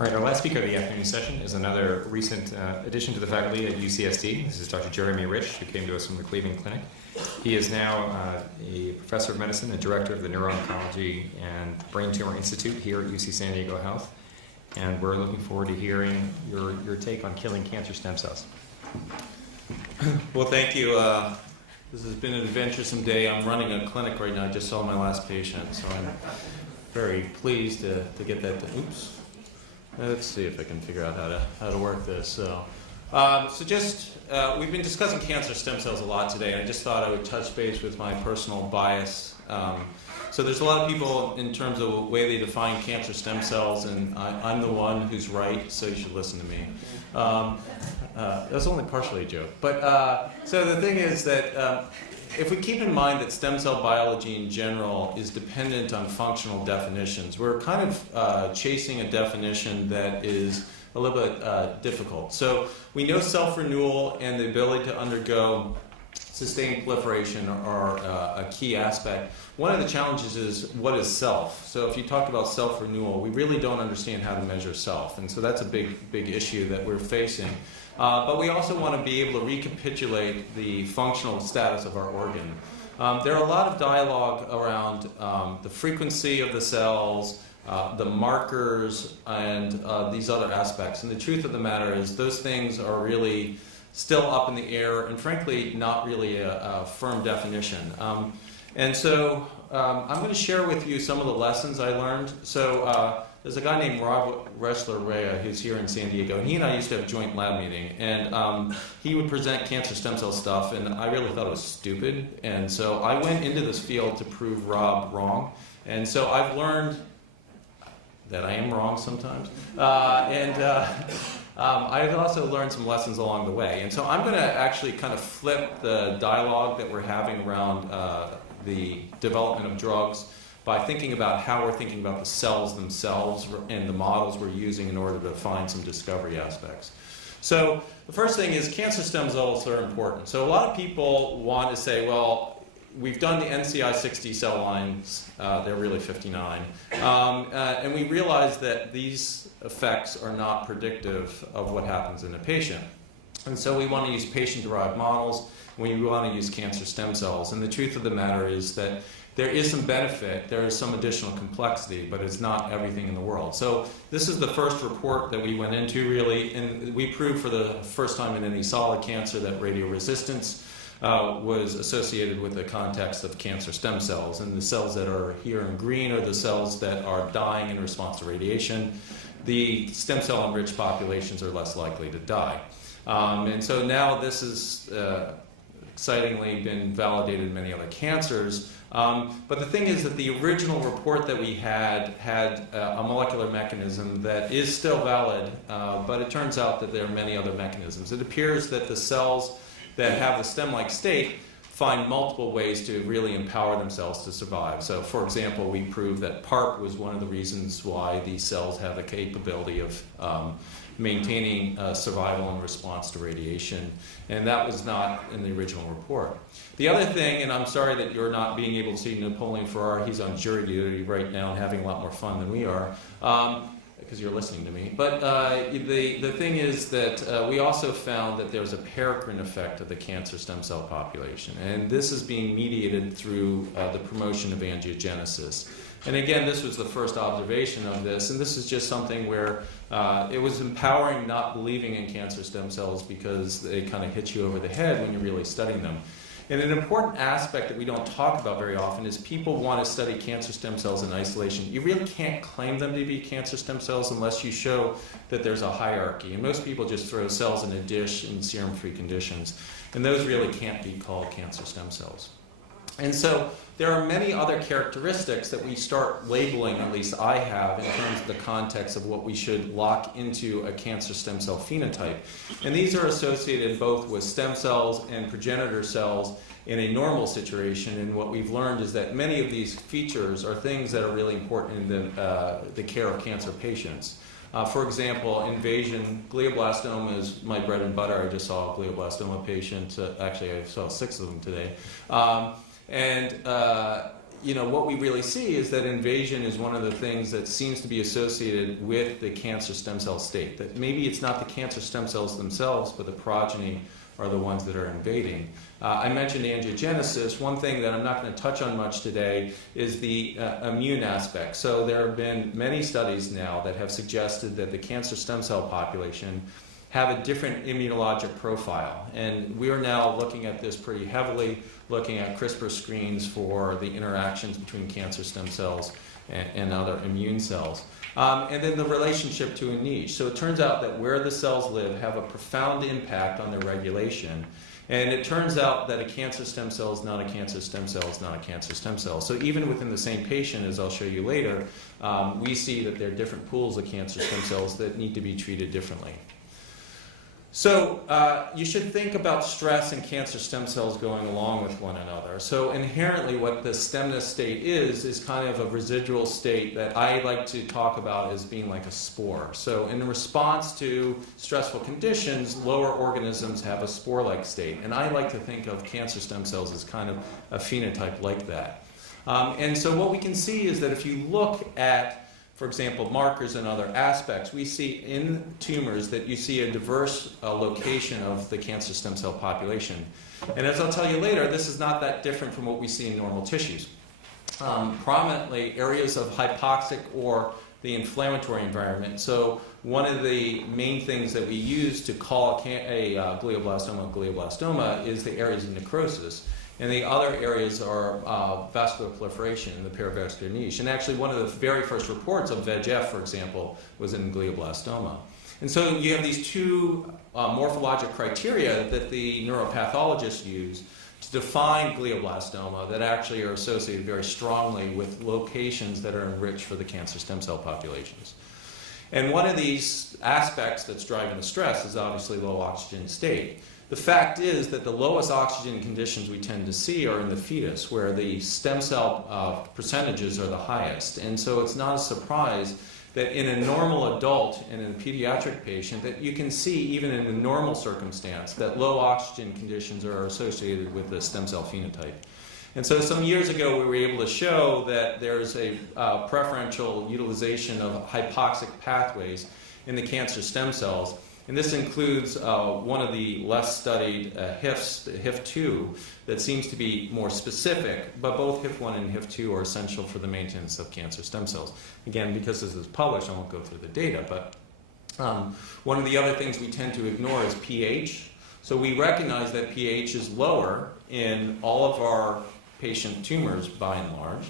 All right, our last speaker of the afternoon session is another recent addition to the faculty at UCSD. This is Dr. Jeremy Rich, who came to us from the Cleveland Clinic. He is now a professor of medicine and director of the Neuro-Oncology and Brain Tumor Institute here at UC San Diego Health. And we're looking forward to hearing your take on killing cancer stem cells. Well, thank you. This has been an adventuresome day. I'm running a clinic right now. I just saw my last patient, so I'm very pleased to get that. Oops. Let's see if I can figure out how to work this. So we've been discussing cancer stem cells a lot today. I just thought I would touch base with my personal bias. So there's a lot of people in terms of the way they define cancer stem cells, and I'm the one who's right, so you should listen to me. That's only partially a joke. But so the thing is that if we keep in mind that stem cell biology in general is dependent on functional definitions, we're kind of chasing a definition that is a little bit difficult. So we know self-renewal and the ability to undergo sustained proliferation are a key aspect. One of the challenges is what is self? So if you talk about self-renewal, we really don't understand how to measure self. And so that's a big issue that we're facing. But we also want to be able to recapitulate the functional status of our organ. There are a lot of dialogue around the frequency of the cells, the markers, and these other aspects. And the truth of the matter is those things are really still up in the air and frankly not really a firm definition. And so I'm going to share with you some of the lessons I learned. So there's a guy named Rob Ressler-Rea who's here in San Diego, and he and I used to have a joint lab meeting, and he would present cancer stem cell stuff, and I really thought it was stupid, and so I went into this field to prove Rob wrong, and so I've learned that I am wrong sometimes, I've also learned some lessons along the way, and so I'm going to actually kind of flip the dialogue that we're having around the development of drugs by thinking about how we're thinking about the cells themselves and the models we're using in order to find some discovery aspects. So the first thing is cancer stem cells are important. So a lot of people want to say, well, we've done the NCI 60 cell lines, they're really 59, and we realize that these effects are not predictive of what happens in a patient. And so we want to use patient-derived models, we want to use cancer stem cells. And the truth of the matter is that there is some benefit, there is some additional complexity, but it's not everything in the world. So this is the first report that we went into really, and we proved for the first time in any solid cancer that radioresistance was associated with the context of cancer stem cells. And the cells that are here in green are the cells that are dying in response to radiation. The stem cell enriched populations are less likely to die. And so now this is excitingly been validated in many other cancers. But the thing is that the original report that we had a molecular mechanism that is still valid, but it turns out that there are many other mechanisms. It appears that the cells that have the stem-like state find multiple ways to really empower themselves to survive. So for example, we proved that PARP was one of the reasons why these cells have the capability of maintaining survival in response to radiation, and that was not in the original report. The other thing, and I'm sorry that you're not being able to see Napoleon Farrar, he's on jury duty right now and having a lot more fun than we are, because you're listening to me. But the thing is that we also found that there's a paracrine effect of the cancer stem cell population, and this is being mediated through the promotion of angiogenesis. And again, this was the first observation of this, and this is just something where it was empowering not believing in cancer stem cells because they kind of hit you over the head when you're really studying them. And an important aspect that we don't talk about very often is people want to study cancer stem cells in isolation. You really can't claim them to be cancer stem cells unless you show that there's a hierarchy. And most people just throw cells in a dish in serum-free conditions. And those really can't be called cancer stem cells. And so there are many other characteristics that we start labeling, at least I have, in terms of the context of what we should lock into a cancer stem cell phenotype. And these are associated both with stem cells and progenitor cells in a normal situation. And what we've learned is that many of these features are things that are really important in the care of cancer patients. For example, invasion, glioblastoma is my bread and butter. I just saw a glioblastoma patient. Actually, I saw 6 of them today. what we really see is that invasion is one of the things that seems to be associated with the cancer stem cell state. That maybe it's not the cancer stem cells themselves, but the progeny are the ones that are invading. I mentioned angiogenesis. One thing that I'm not going to touch on much today is the immune aspect. So there have been many studies now that have suggested that the cancer stem cell population have a different immunologic profile. And we are now looking at this pretty heavily, looking at CRISPR screens for the interactions between cancer stem cells and other immune cells. And then the relationship to a niche. So it turns out that where the cells live have a profound impact on their regulation. And it turns out that a cancer stem cell is not a cancer stem cell is not a cancer stem cell. So even within the same patient, as I'll show you later, we see that there are different pools of cancer stem cells that need to be treated differently. So you should think about stress and cancer stem cells going along with one another. So inherently what the stemness state is kind of a residual state that I like to talk about as being like a spore. So in response to stressful conditions, lower organisms have a spore-like state. And I like to think of cancer stem cells as kind of a phenotype like that. And so what we can see is that if you look at, for example, markers and other aspects, we see in tumors that you see a diverse location of the cancer stem cell population. And as I'll tell you later, this is not that different from what we see in normal tissues. Prominently, areas of hypoxic or the inflammatory environment. So one of the main things that we use to call a glioblastoma is the areas of necrosis. And the other areas are vascular proliferation in the perivascular niche. And actually one of the very first reports of VEGF, for example, was in glioblastoma. And so you have these two morphologic criteria that the neuropathologists use to define glioblastoma that actually are associated very strongly with locations that are enriched for the cancer stem cell populations. And one of these aspects that's driving the stress is obviously low oxygen state. The fact is that the lowest oxygen conditions we tend to see are in the fetus, where the stem cell percentages are the highest. And so it's not a surprise that in a normal adult and in a pediatric patient that you can see, even in a normal circumstance, that low oxygen conditions are associated with the stem cell phenotype. And so some years ago we were able to show that there's a preferential utilization of hypoxic pathways in the cancer stem cells. And this includes one of the less studied HIFs, the HIF2, that seems to be more specific, but both HIF1 and HIF2 are essential for the maintenance of cancer stem cells. Again, because this is published, I won't go through the data, but one of the other things we tend to ignore is pH. So we recognize that pH is lower in all of our patient tumors, by and large.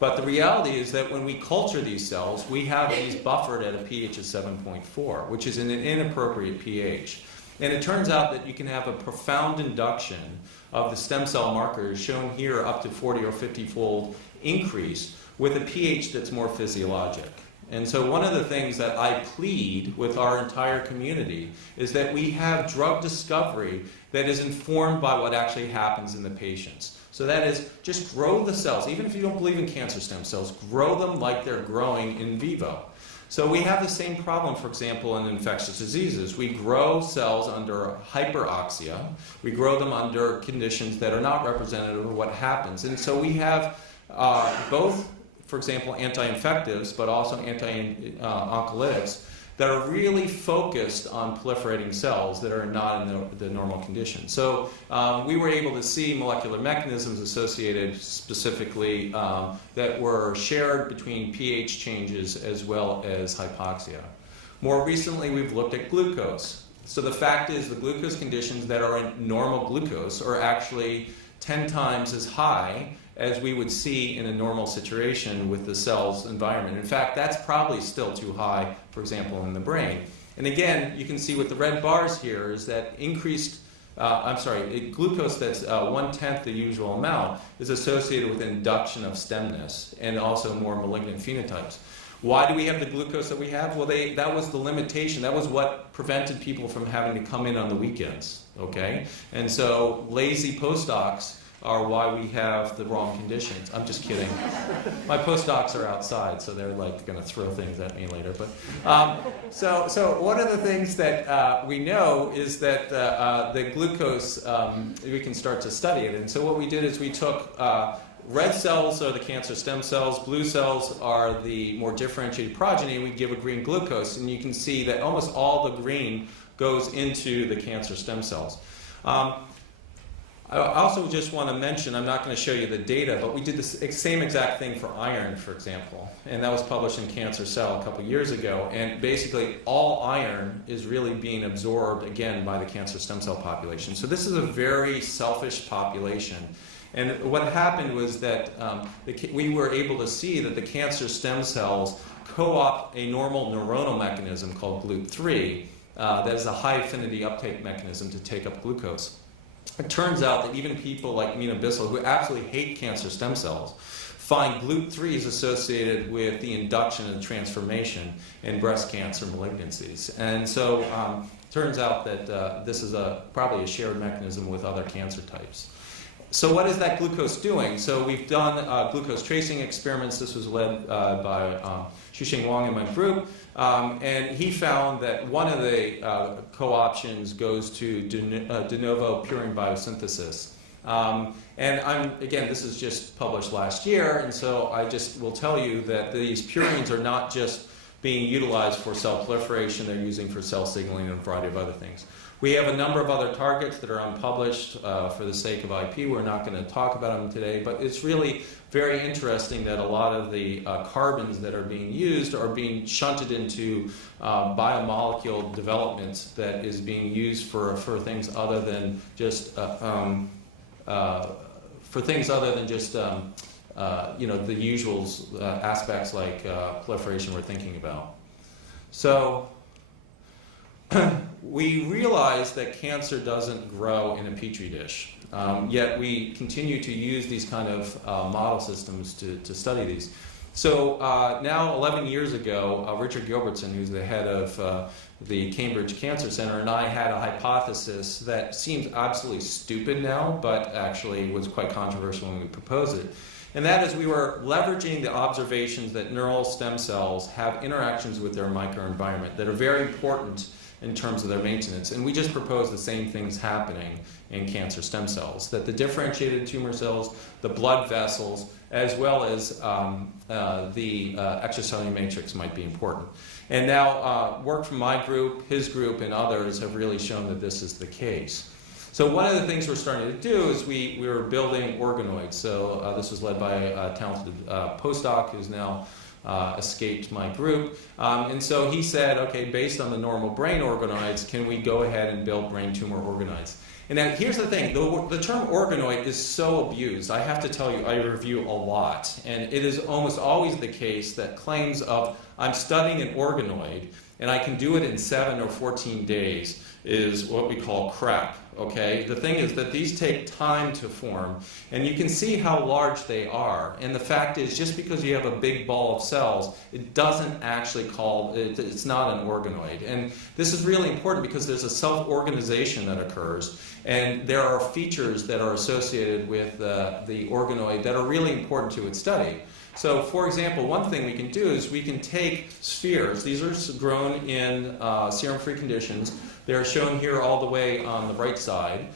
But the reality is that when we culture these cells, we have these buffered at a pH of 7.4, which is an inappropriate pH. And it turns out that you can have a profound induction of the stem cell markers, shown here up to 40 or 50-fold increase, with a pH that's more physiologic. And so one of the things that I plead with our entire community is that we have drug discovery that is informed by what actually happens in the patients. So that is, just grow the cells. Even if you don't believe in cancer stem cells, grow them like they're growing in vivo. So we have the same problem, for example, in infectious diseases. We grow cells under hyperoxia. We grow them under conditions that are not representative of what happens. And so we have both, for example, anti-infectives, but also anti-oncolytics that are really focused on proliferating cells that are not in the normal condition. So we were able to see molecular mechanisms associated specifically that were shared between pH changes as well as hypoxia. More recently, we've looked at glucose. So the fact is the glucose conditions that are in normal glucose are actually 10 times as high as we would see in a normal situation with the cell's environment. In fact, that's probably still too high, for example, in the brain. And again, you can see with the red bars here is that increased, glucose that's 1/10 the usual amount is associated with induction of stemness and also more malignant phenotypes. Why do we have the glucose that we have? Well, that was the limitation. That was what prevented people from having to come in on the weekends, okay? And so lazy postdocs are why we have the wrong conditions. I'm just kidding. My postdocs are outside, so they're like going to throw things at me later. But so one of the things that we know is that the glucose, we can start to study it. And so what we did is we took red cells are the cancer stem cells, blue cells are the more differentiated progeny, and we give a green glucose, and you can see that almost all the green goes into the cancer stem cells. I also just want to mention, I'm not going to show you the data, but we did the same exact thing for iron, for example, and that was published in Cancer Cell a couple years ago, and basically all iron is really being absorbed, again, by the cancer stem cell population. So this is a very selfish population. And what happened was that we were able to see that the cancer stem cells co-opt a normal neuronal mechanism called GLUT3 that is a high affinity uptake mechanism to take up glucose. It turns out that even people like Mina Bissell, who absolutely hate cancer stem cells, find GLUT3 is associated with the induction and transformation in breast cancer malignancies. And so it turns out that this is probably a shared mechanism with other cancer types. So what is that glucose doing? So we've done glucose tracing experiments. This was led by Xuxing Wang in my group. And he found that one of the co-options goes to de novo purine biosynthesis. And again, this is just published last year, and so I just will tell you that these purines are not just being utilized for cell proliferation, they're using for cell signaling and a variety of other things. We have a number of other targets that are unpublished for the sake of IP. We're not going to talk about them today, but it's really very interesting that a lot of the carbons that are being used are being shunted into biomolecule development that is being used for things other than just the usual aspects like proliferation we're thinking about. So we realize that cancer doesn't grow in a petri dish, yet we continue to use these kind of model systems to study these. So now 11 years ago, Richard Gilbertson, who's the head of the Cambridge Cancer Center, and I had a hypothesis that seems absolutely stupid now, but actually was quite controversial when we proposed it. And that is we were leveraging the observations that neural stem cells have interactions with their microenvironment that are very important in terms of their maintenance. And we just proposed the same things happening in cancer stem cells, that the differentiated tumor cells, the blood vessels, as well as the extracellular matrix might be important. And now work from my group, his group, and others have really shown that this is the case. So one of the things we're starting to do is we were building organoids. So this was led by a talented postdoc who's now escaped my group. And so he said, okay, based on the normal brain organoids, can we go ahead and build brain tumor organoids? And now here's the thing, the term organoid is so abused. I have to tell you, I review a lot. And it is almost always the case that claims of, I'm studying an organoid, and I can do it in 7 or 14 days is what we call crap. Okay? The thing is that these take time to form, and you can see how large they are. And the fact is, just because you have a big ball of cells, it doesn't actually it's not an organoid. And this is really important because there's a self-organization that occurs, and there are features that are associated with the organoid that are really important to its study. So, for example, one thing we can do is we can take spheres. These are grown in serum-free conditions. They're shown here all the way on the right side.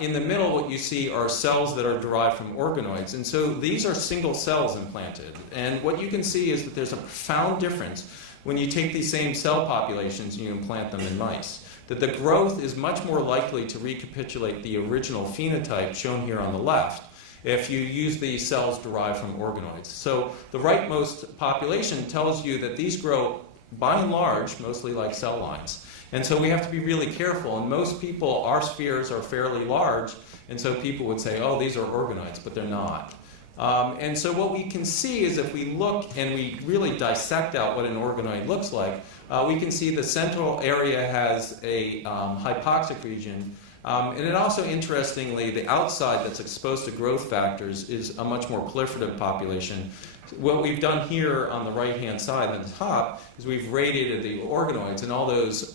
In the middle, what you see are cells that are derived from organoids. And so these are single cells implanted. And what you can see is that there's a profound difference when you take these same cell populations and you implant them in mice. That the growth is much more likely to recapitulate the original phenotype shown here on the left if you use these cells derived from organoids. So the rightmost population tells you that these grow, by and large, mostly like cell lines. And so we have to be really careful. And most people, our spheres are fairly large, and so people would say, oh, these are organoids, but they're not. And so what we can see is if we look and we really dissect out what an organoid looks like, we can see the central area has a hypoxic region. And it also, interestingly, the outside that's exposed to growth factors is a much more proliferative population. What we've done here on the right-hand side at the top is we've radiated the organoids, and all those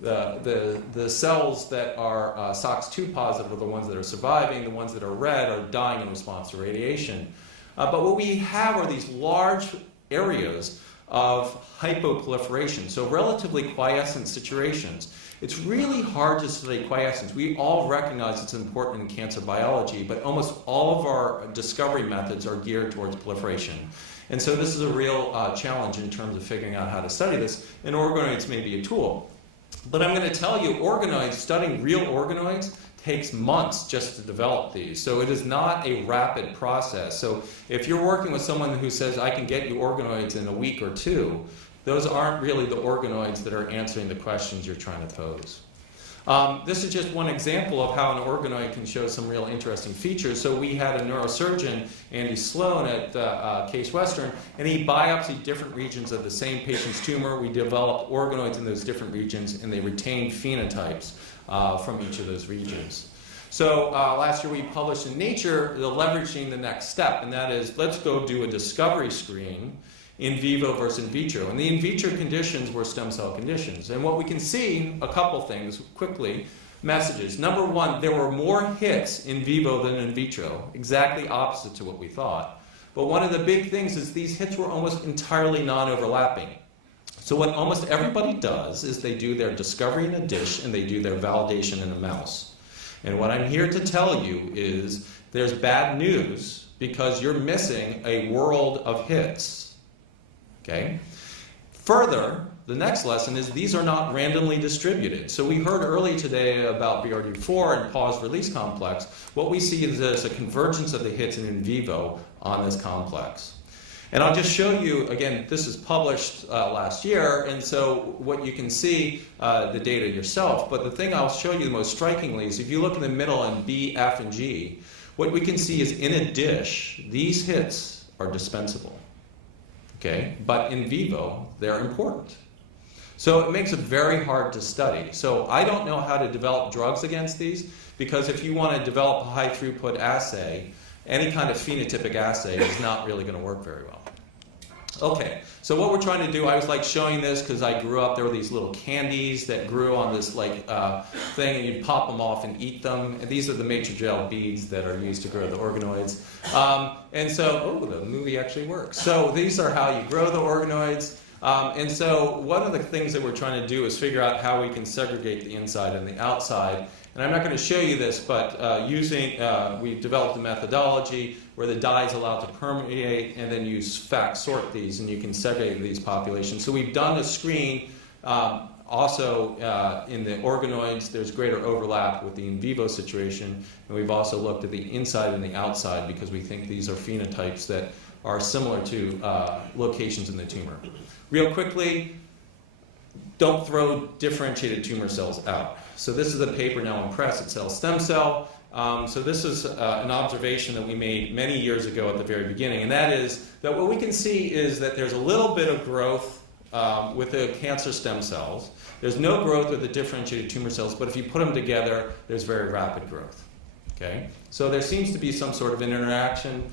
the cells that are SOX2 positive are the ones that are surviving. The ones that are red are dying in response to radiation. But what we have are these large areas of hypoproliferation, so relatively quiescent situations. It's really hard to study quiescence. We all recognize it's important in cancer biology, but almost all of our discovery methods are geared towards proliferation. And so this is a real challenge in terms of figuring out how to study this, and organoids may be a tool. But I'm going to tell you, organoids, studying real organoids, takes months just to develop these. So it is not a rapid process. So if you're working with someone who says, I can get you organoids in a week or two, those aren't really the organoids that are answering the questions you're trying to pose. This is just one example of how an organoid can show some real interesting features. So we had a neurosurgeon, Andy Sloan, at Case Western, and he biopsied different regions of the same patient's tumor. We developed organoids in those different regions, and they retained phenotypes from each of those regions. So last year we published in Nature leveraging the next step, and that is, let's go do a discovery screen in vivo versus in vitro. And the in vitro conditions were stem cell conditions. And what we can see, a couple things quickly, messages. Number one, there were more hits in vivo than in vitro, exactly opposite to what we thought. But one of the big things is these hits were almost entirely non-overlapping. So what almost everybody does is they do their discovery in a dish and they do their validation in a mouse. And what I'm here to tell you is there's bad news because you're missing a world of hits. Okay? Further, the next lesson is these are not randomly distributed. So we heard early today about BRD4 and pause release complex. What we see is there's a convergence of the hits in vivo on this complex. And I'll just show you, again, this is published last year, and so what you can see, the data yourself, but the thing I'll show you the most strikingly is if you look in the middle on B, F, and G, what we can see is in a dish, these hits are dispensable. Okay, but in vivo, they're important. So it makes it very hard to study. So I don't know how to develop drugs against these, because if you want to develop a high throughput assay, any kind of phenotypic assay is not really going to work very well. Okay, so what we're trying to do, I was like showing this because I grew up, there were these little candies that grew on this like thing, and you'd pop them off and eat them. And these are the matrigel beads that are used to grow the organoids. And so, oh, the movie actually works. So these are how you grow the organoids. And so one of the things that we're trying to do is figure out how we can segregate the inside and the outside. And I'm not going to show you this, but we've developed a methodology where the dye is allowed to permeate, and then you fact sort these, and you can segregate these populations. So we've done a screen also in the organoids. There's greater overlap with the in vivo situation, and we've also looked at the inside and the outside because we think these are phenotypes that are similar to locations in the tumor. Real quickly, don't throw differentiated tumor cells out. So this is a paper now in Press at Cell Stem Cell. So this is an observation that we made many years ago at the very beginning, and that is that what we can see is that there's a little bit of growth with the cancer stem cells. There's no growth with the differentiated tumor cells, but if you put them together, there's very rapid growth. Okay? So there seems to be some sort of an interaction.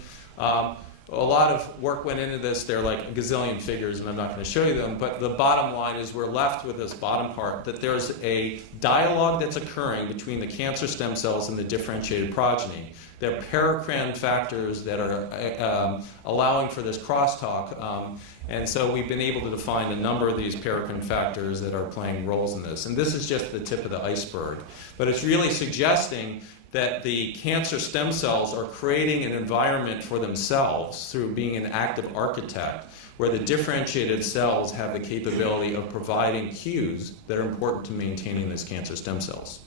A lot of work went into this. There are like a gazillion figures, and I'm not going to show you them, but the bottom line is we're left with this bottom part, that there's a dialogue that's occurring between the cancer stem cells and the differentiated progeny. There are paracrine factors that are allowing for this crosstalk, and so we've been able to define a number of these paracrine factors that are playing roles in this. And this is just the tip of the iceberg, but it's really suggesting that the cancer stem cells are creating an environment for themselves through being an active architect, where the differentiated cells have the capability of providing cues that are important to maintaining those cancer stem cells.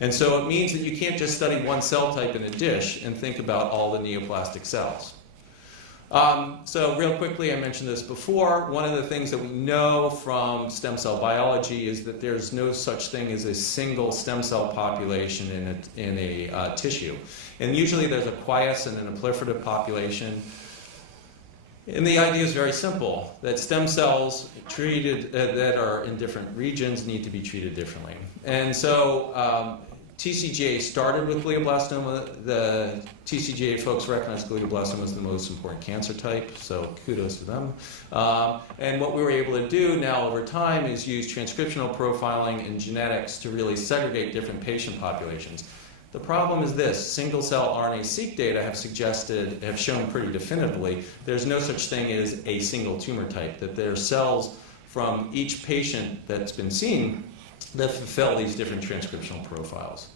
And so it means that you can't just study one cell type in a dish and think about all the neoplastic cells. So real quickly, I mentioned this before, one of the things that we know from stem cell biology is that there's no such thing as a single stem cell population in a tissue. And usually there's a quiescent and a proliferative population. And the idea is very simple, that stem cells treated that are in different regions need to be treated differently. And so TCGA started with glioblastoma. The TCGA folks recognized glioblastoma as the most important cancer type, so kudos to them. And what we were able to do now over time is use transcriptional profiling and genetics to really segregate different patient populations. The problem is this: single-cell RNA-seq data have shown pretty definitively there's no such thing as a single tumor type, that there are cells from each patient that's been seen that fulfill these different transcriptional profiles.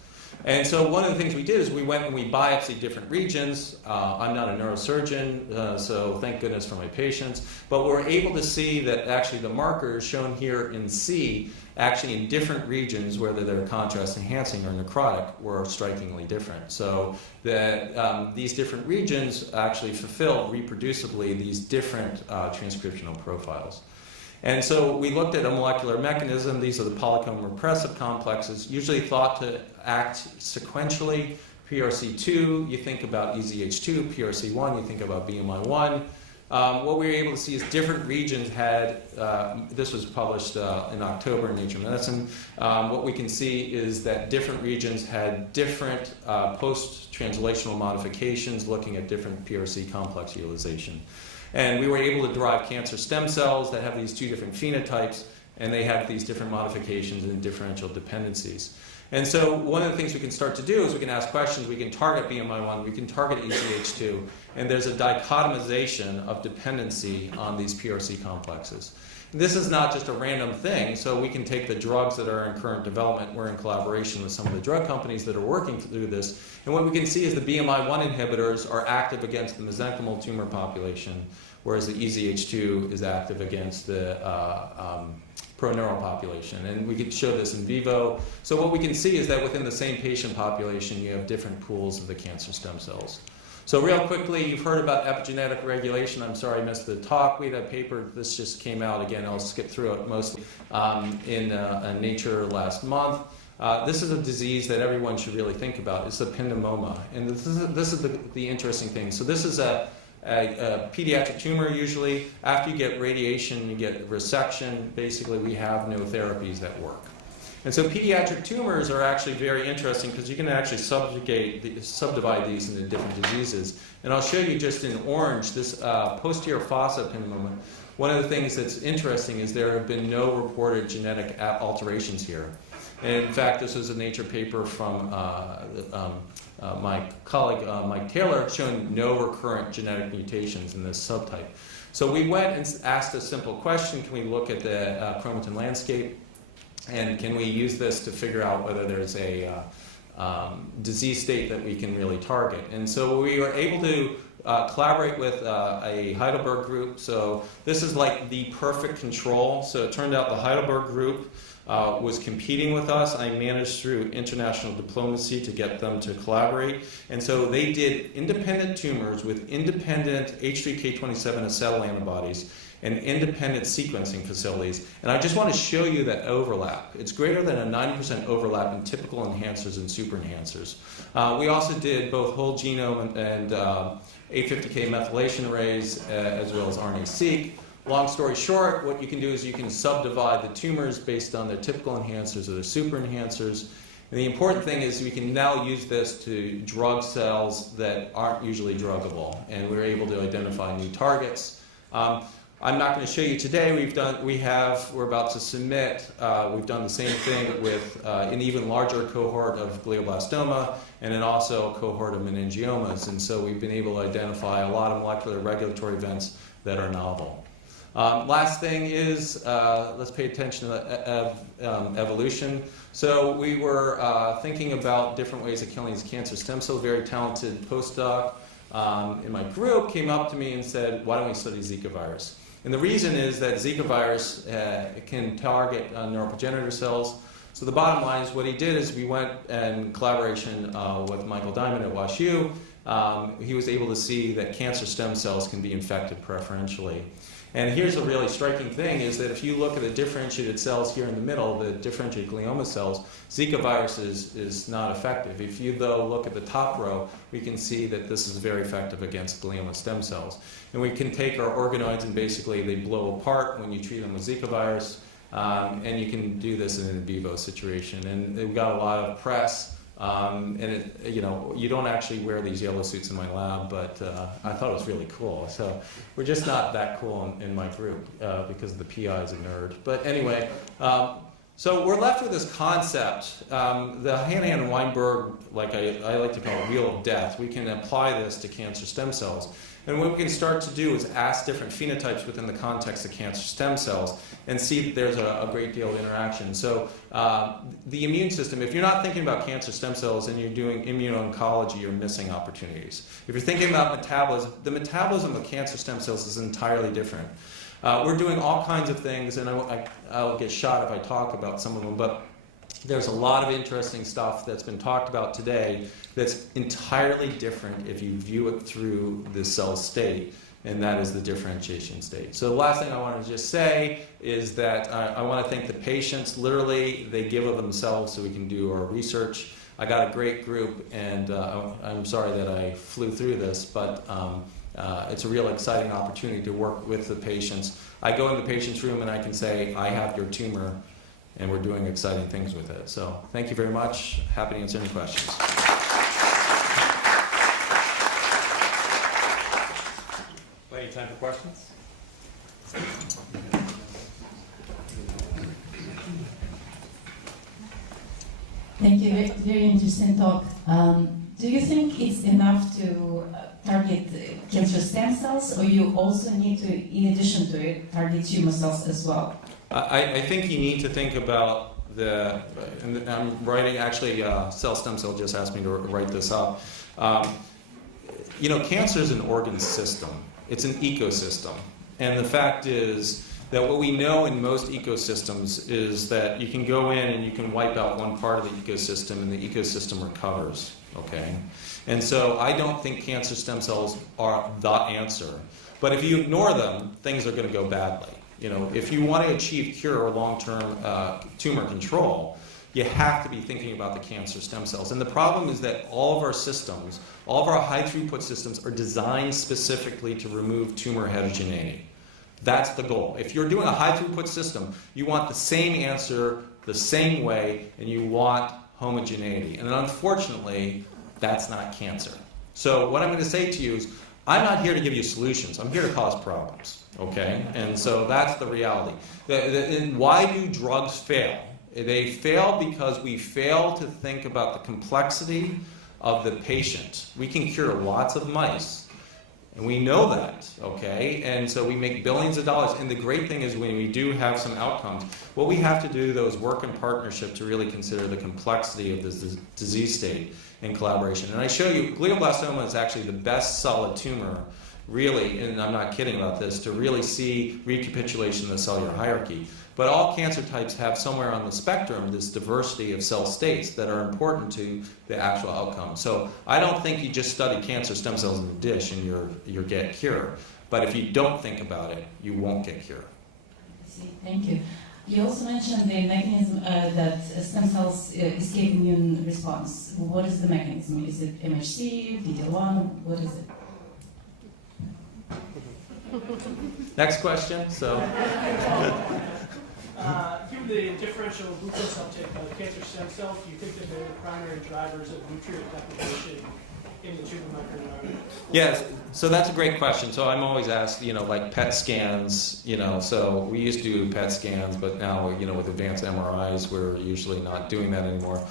And so one of the things we did is we went and we biopsied different regions. I'm not a neurosurgeon, so thank goodness for my patients. But we're able to see that actually the markers shown here in C, actually in different regions, whether they're contrast enhancing or necrotic, were strikingly different. So that these different regions actually fulfill reproducibly these different transcriptional profiles. And so we looked at a molecular mechanism. These are the polycomb repressive complexes, usually thought to act sequentially. PRC2, you think about EZH2, PRC1, you think about BMI1. What we were able to see is different regions had, this was published in October in Nature Medicine, what we can see is that different regions had different post-translational modifications looking at different PRC complex utilization. And we were able to derive cancer stem cells that have these two different phenotypes, and they have these different modifications and differential dependencies. And so one of the things we can start to do is we can ask questions, we can target BMI1, we can target EZH2, and there's a dichotomization of dependency on these PRC complexes. This is not just a random thing, so we can take the drugs that are in current development. We're in collaboration with some of the drug companies that are working through this. And what we can see is the BMI1 inhibitors are active against the mesenchymal tumor population, whereas the EZH2 is active against the proneural population. And we could show this in vivo. So what we can see is that within the same patient population, you have different pools of the cancer stem cells. So real quickly, you've heard about epigenetic regulation. I'm sorry I missed the talk. We had a paper, this just came out again, I'll skip through it mostly, in Nature last month. This is a disease that everyone should really think about. It's ependymoma. And this is the interesting thing. So this is a pediatric tumor usually. After you get radiation, you get resection. Basically, we have no therapies that work. And so pediatric tumors are actually very interesting because you can actually subdivide these into different diseases. And I'll show you just in orange this posterior fossa ependymoma. One of the things that's interesting is there have been no reported genetic alterations here. And in fact, this was a Nature paper from my colleague Mike Taylor showing no recurrent genetic mutations in this subtype. So we went and asked a simple question: can we look at the chromatin landscape? And can we use this to figure out whether there's a disease state that we can really target? And so we were able to collaborate with a Heidelberg group. So this is like the perfect control. So it turned out the Heidelberg group was competing with us. I managed through international diplomacy to get them to collaborate. And so they did independent tumors with independent H3K27 acetyl antibodies and independent sequencing facilities. And I just want to show you that overlap. It's greater than a 90% overlap in typical enhancers and super enhancers. We also did both whole genome and 850K methylation arrays as well as RNA-seq. Long story short, what you can do is you can subdivide the tumors based on their typical enhancers or their super enhancers. And the important thing is we can now use this to drug cells that aren't usually druggable. And we're able to identify new targets. I'm not going to show you today. We're about to submit. We've done the same thing with an even larger cohort of glioblastoma and then also a cohort of meningiomas. And so we've been able to identify a lot of molecular regulatory events that are novel. Last thing is, let's pay attention to evolution. So we were thinking about different ways of killing these cancer stem cells. A very talented postdoc in my group came up to me and said, why don't we study Zika virus? And the reason is that Zika virus can target neuroprogenitor cells. So the bottom line is what he did is we went in collaboration with Michael Diamond at WashU. He was able to see that cancer stem cells can be infected preferentially. And here's a really striking thing is that if you look at the differentiated cells here in the middle, the differentiated glioma cells, Zika virus is not effective. If you, though, look at the top row, we can see that this is very effective against glioma stem cells. And we can take our organoids and basically they blow apart when you treat them with Zika virus. And you can do this in an in vivo situation. And we got a lot of press. And you don't actually wear these yellow suits in my lab, but I thought it was really cool. So we're just not that cool in my group because the PI is a nerd. But anyway, so we're left with this concept. The Hanahan and Weinberg, like I like to call it, wheel of death. We can apply this to cancer stem cells. And what we can start to do is ask different phenotypes within the context of cancer stem cells and see that there's a great deal of interaction. So the immune system, if you're not thinking about cancer stem cells and you're doing immuno-oncology, you're missing opportunities. If you're thinking about metabolism, the metabolism of cancer stem cells is entirely different. We're doing all kinds of things, and I'll get shot if I talk about some of them, but there's a lot of interesting stuff that's been talked about today that's entirely different if you view it through the cell state, and that is the differentiation state. So the last thing I want to just say is that I want to thank the patients. Literally, they give of themselves so we can do our research. I got a great group, and I'm sorry that I flew through this, but it's a real exciting opportunity to work with the patients. I go in the patient's room and I can say, I have your tumor, and we're doing exciting things with it. So thank you very much. Happy to answer any questions. Plenty of time for questions? Thank you. Very interesting talk. Do you think it's enough to target cancer stem cells, or you also need to, in addition to it, target tumor cells as well? I think you need to think about and I'm writing, actually, Cell Stem Cell just asked me to write this up. Cancer is an organ system. It's an ecosystem. And the fact is that what we know in most ecosystems is that you can go in and you can wipe out one part of the ecosystem and the ecosystem recovers, okay? And so I don't think cancer stem cells are the answer. But if you ignore them, things are going to go badly. If you want to achieve cure or long-term tumor control, you have to be thinking about the cancer stem cells. And the problem is that all of our systems, all of our high-throughput systems are designed specifically to remove tumor heterogeneity. That's the goal. If you're doing a high-throughput system, you want the same answer the same way, and you want homogeneity. And unfortunately, that's not cancer. So what I'm going to say to you is, I'm not here to give you solutions. I'm here to cause problems, okay? And so that's the reality. And why do drugs fail? They fail because we fail to think about the complexity of the patient. We can cure lots of mice, and we know that, okay? And so we make billions of dollars. And the great thing is when we do have some outcomes, what we have to do, though, is work in partnership to really consider the complexity of this disease state in collaboration. And I show you, glioblastoma is actually the best solid tumor, really, and I'm not kidding about this, to really see recapitulation of the cellular hierarchy. But all cancer types have somewhere on the spectrum this diversity of cell states that are important to the actual outcome. So I don't think you just study cancer stem cells in the dish and you're get cure. But if you don't think about it, you won't get cure. Thank you. You also mentioned the mechanism that stem cells escape immune response. What is the mechanism? Is it MHC, PD-L1? What is it? Next question. So, given the differential glucose uptake by the cancer stem cells, do you think that they're the primary drivers of nutrient deprivation in the tumor microenvironment? yes, so that's a great question. So I'm always asked, like PET scans, so we used to do PET scans, but now, with advanced MRIs, we're usually not doing that anymore.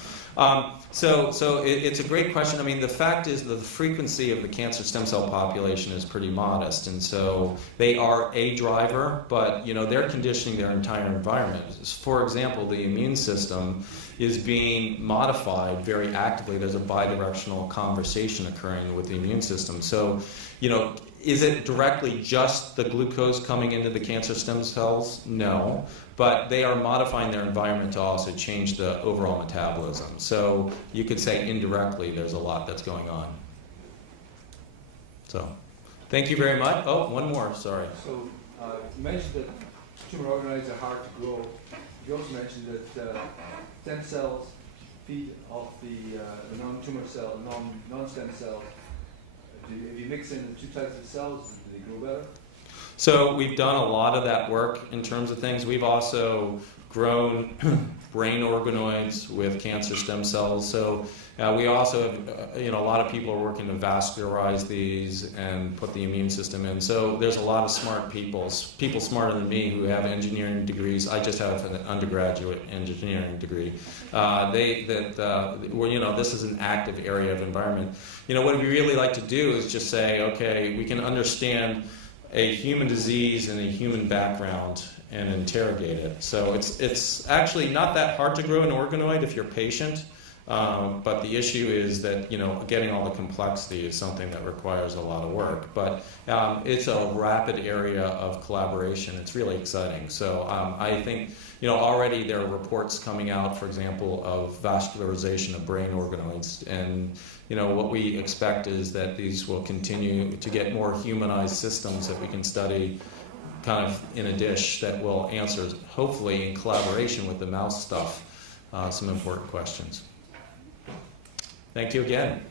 So it's a great question. I mean, the fact is that the frequency of the cancer stem cell population is pretty modest, and so they are a driver, but they're conditioning their entire environment. For example, the immune system is being modified very actively. There's a bidirectional conversation occurring with the immune system. So, is it directly just the glucose coming into the cancer stem cells? No. But they are modifying their environment to also change the overall metabolism. So you could say indirectly there's a lot that's going on. So thank you very much. Oh, one more, sorry. So you mentioned that tumor organoids are hard to grow. You also mentioned that stem cells feed off the non-tumor cell, non-stem cells. If you mix in the two types of cells, do they grow better? So we've done a lot of that work in terms of things. We've also grown brain organoids with cancer stem cells. So we also have, a lot of people are working to vascularize these and put the immune system in. So there's a lot of smart people smarter than me who have engineering degrees. I just have an undergraduate engineering degree. This is an active area of environment. What we really like to do is just say, okay, we can understand a human disease and a human background and interrogate it. So it's actually not that hard to grow an organoid if you're patient, but the issue is that getting all the complexity is something that requires a lot of work. But it's a rapid area of collaboration. It's really exciting. So I think already there are reports coming out, for example, of vascularization of brain organoids, and what we expect is that these will continue to get more humanized systems that we can study kind of in a dish that will answer, hopefully in collaboration with the mouse stuff, some important questions. Thank you again.